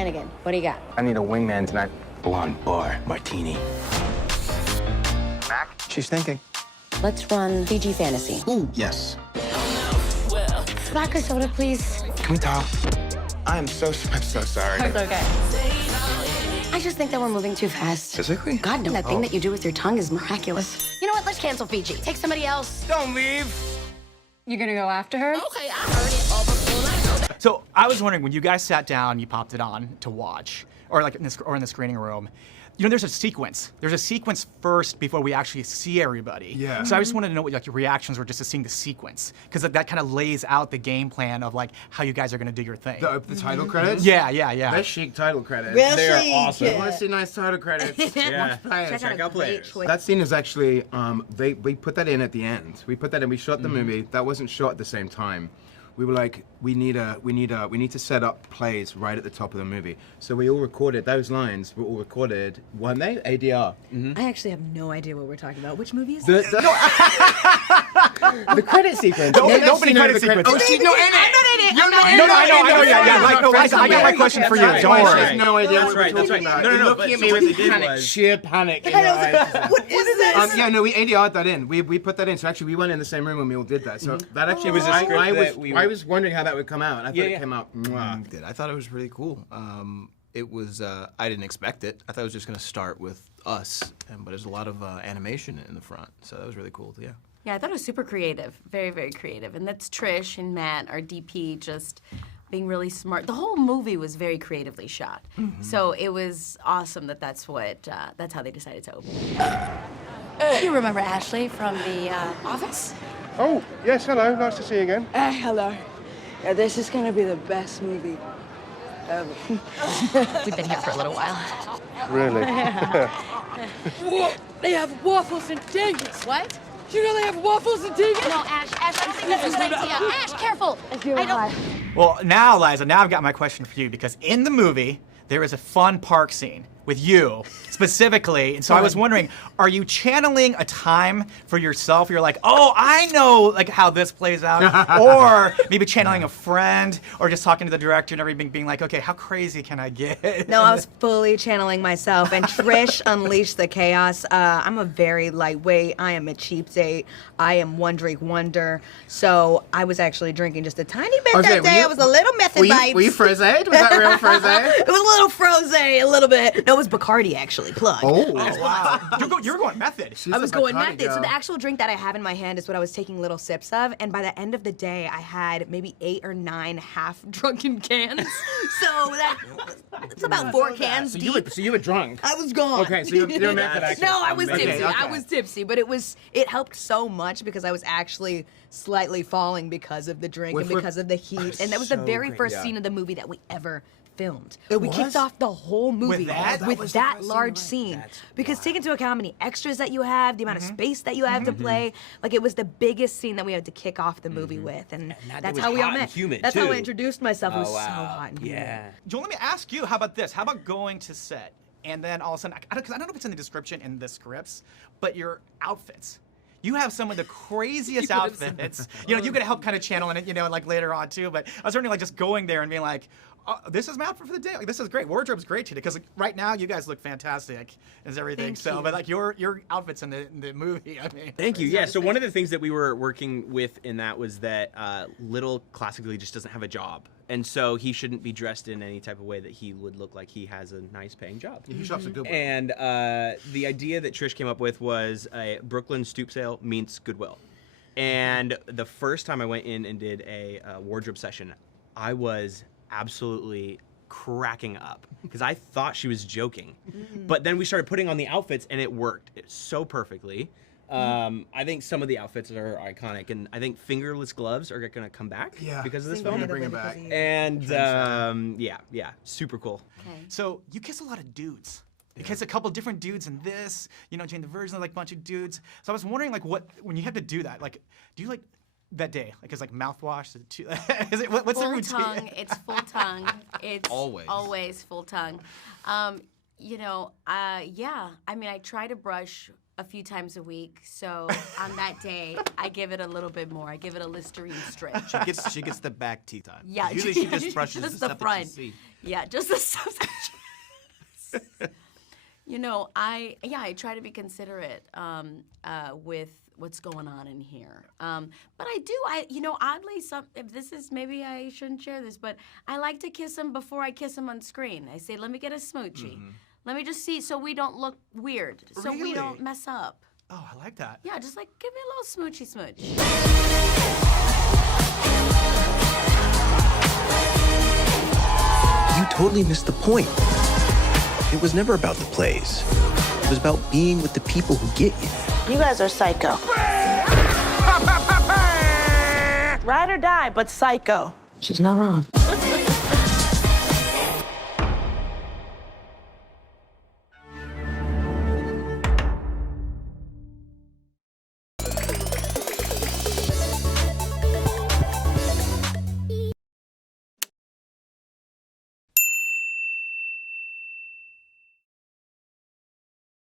Brannigan, what do you got? I need a wingman tonight. Blonde bar martini. Mac? She's thinking. Let's run Fiji Fantasy. Ooh, yes. Vodka soda, please. Can we talk? I'm so sorry. It's okay. I just think that we're moving too fast. Physically? God, no. That thing that you do with your tongue is miraculous. You know what? Let's cancel Fiji. Take somebody else. Don't leave. You're gonna go after her? Okay, I heard it all before. So I was wondering, when you guys sat down, you popped it on to watch, or like in the screening room. You know, there's a sequence. There's a sequence first before we actually see everybody. Yeah. So I just wanted to know what like your reactions were just to seeing the sequence, because that kind of lays out the game plan of like how you guys are gonna do your thing. The title credits? Yeah. They're chic title credits. Real They're chic. awesome. Yeah. You want to see nice title credits? Yeah. Watch players. Check out players. That scene is actually, we put that in at the end. We put that in, we shot the movie. That wasn't shot at the same time. We were like, we need to set up plays right at the top of the movie. So we all recorded, those lines were all recorded, weren't they? ADR. I actually have no idea what we're talking about. Which movie is The, this? the credit sequence. The opening credit sequence. Oh, she's not in it. No, I know, yeah. Like, no, Liza, I got my question for you. That's Don't right. worry. She has no idea That's what right, we're that's talking right. about. No, You're but looking at see, me what with they did panic, was- sheer panic in your eyes. What is this? Yeah, no, we ADR'd that in. We put that in. So actually, we went in the same room when we all did that. So that actually was a script I was wondering how that would come out. And I thought it came out. Mwah. I thought it was really cool. It was, I didn't expect it. I thought it was just gonna start with us, but there's a lot of animation in the front, so that was really cool, yeah. Yeah, I thought it was super creative, very, very creative. And that's Trish and Matt, our DP, just being really smart. The whole movie was very creatively shot. So it was awesome that's how they decided to open it. You remember Ashley from the office? Oh, yes, hello. Nice to see you again. Hello. Yeah, this is gonna be the best movie ever. We've been here for a little while. Really? They have waffles and dingus. What? You know they have waffles and dingus? No, Ash, I don't think that's a good idea. Ash, careful. I don't. Well, now, Liza, now I've got my question for you, because in the movie, there is a fun park scene with you, specifically. And so I was wondering, are you channeling a time for yourself? You're like, oh, I know like how this plays out. Or maybe channeling a friend, or just talking to the director and everything, being like, okay, how crazy can I get? No, I was fully channeling myself, and Trish unleashed the chaos. I'm a very lightweight. I am a cheap date. I am one drink wonder. So I was actually drinking just a tiny bit that day. I was a little method bites. Were you frosé? Was that real frosé? It was a little frosé, a little bit. No, it was Bacardi, actually. Plug. Oh, Wow. You're going method. I was going method. So the actual drink that I have in my hand is what I was taking little sips of, and by the end of the day, I had maybe 8 or 9 half-drunken cans. So that's about 4 cans deep. So you were drunk. I was gone. Okay, so you're a method actor. No, I was Okay, tipsy. okay. I was tipsy, but it helped so much because I was actually slightly falling because of the drink and because of the heat. And that was the very first scene of the movie that we ever filmed. We kicked off the whole movie with that large scene. Because take into account how many extras that you have, the amount of space that you have to play. Like, it was the biggest scene that we had to kick off the movie with. And that's how we all met. That's how I introduced myself. It was so hot and humid. Joel, let me ask you, how about this? How about going to set and then all of a sudden, because I don't know if it's in the description in the scripts, but your outfits. You have some of the craziest outfits. You know, you could help kind of channeling it, you know, like later on too. But I was certainly like just going there and being like, oh, this is my outfit for the day. Like, this is great. Wardrobe's great today because like, right now you guys look fantastic as everything. But like your outfits in the movie, I mean. Thank you. Yeah. So one of the things that we were working with in that was that Little classically just doesn't have a job. And so he shouldn't be dressed in any type of way that he would look like he has a nice paying job. He shops at Goodwill. And the idea that Trish came up with was a Brooklyn stoop sale meets Goodwill. And the first time I went in and did a wardrobe session, I was absolutely cracking up because I thought she was joking. But then we started putting on the outfits and it worked so perfectly. I think some of the outfits are iconic, and I think fingerless gloves are going to come back because of this film. Bring it back. And yeah, super cool. Okay. So you kiss a lot of dudes. You kiss a couple different dudes in this, you know, Jane the Virgin, like a bunch of dudes. So I was wondering, like, when you have to do that, like, do you like that day? Like, is like mouthwash? Is it what's the Full routine? tongue. It's full tongue. It's Always. full tongue. You know, yeah. I mean, I try to brush a few times a week. So on that day, I give it a little bit more. I give it a Listerine stretch. She gets the back teeth on. Yeah, Usually she just brushes just the the stuff front. that you see. Yeah, just the substitutes. You know, I try to be considerate with what's going on in here. But oddly, maybe I shouldn't share this, but I like to kiss him before I kiss him on screen. I say, let me get a smoochie. Let me just see, so we don't look weird, so we don't mess up. Oh, I like that. Yeah, just like give me a little smoochy smooch. You totally missed the point. It was never about the plays. It was about being with the people who get you. You guys are psycho. Ride or die, but psycho. She's not wrong.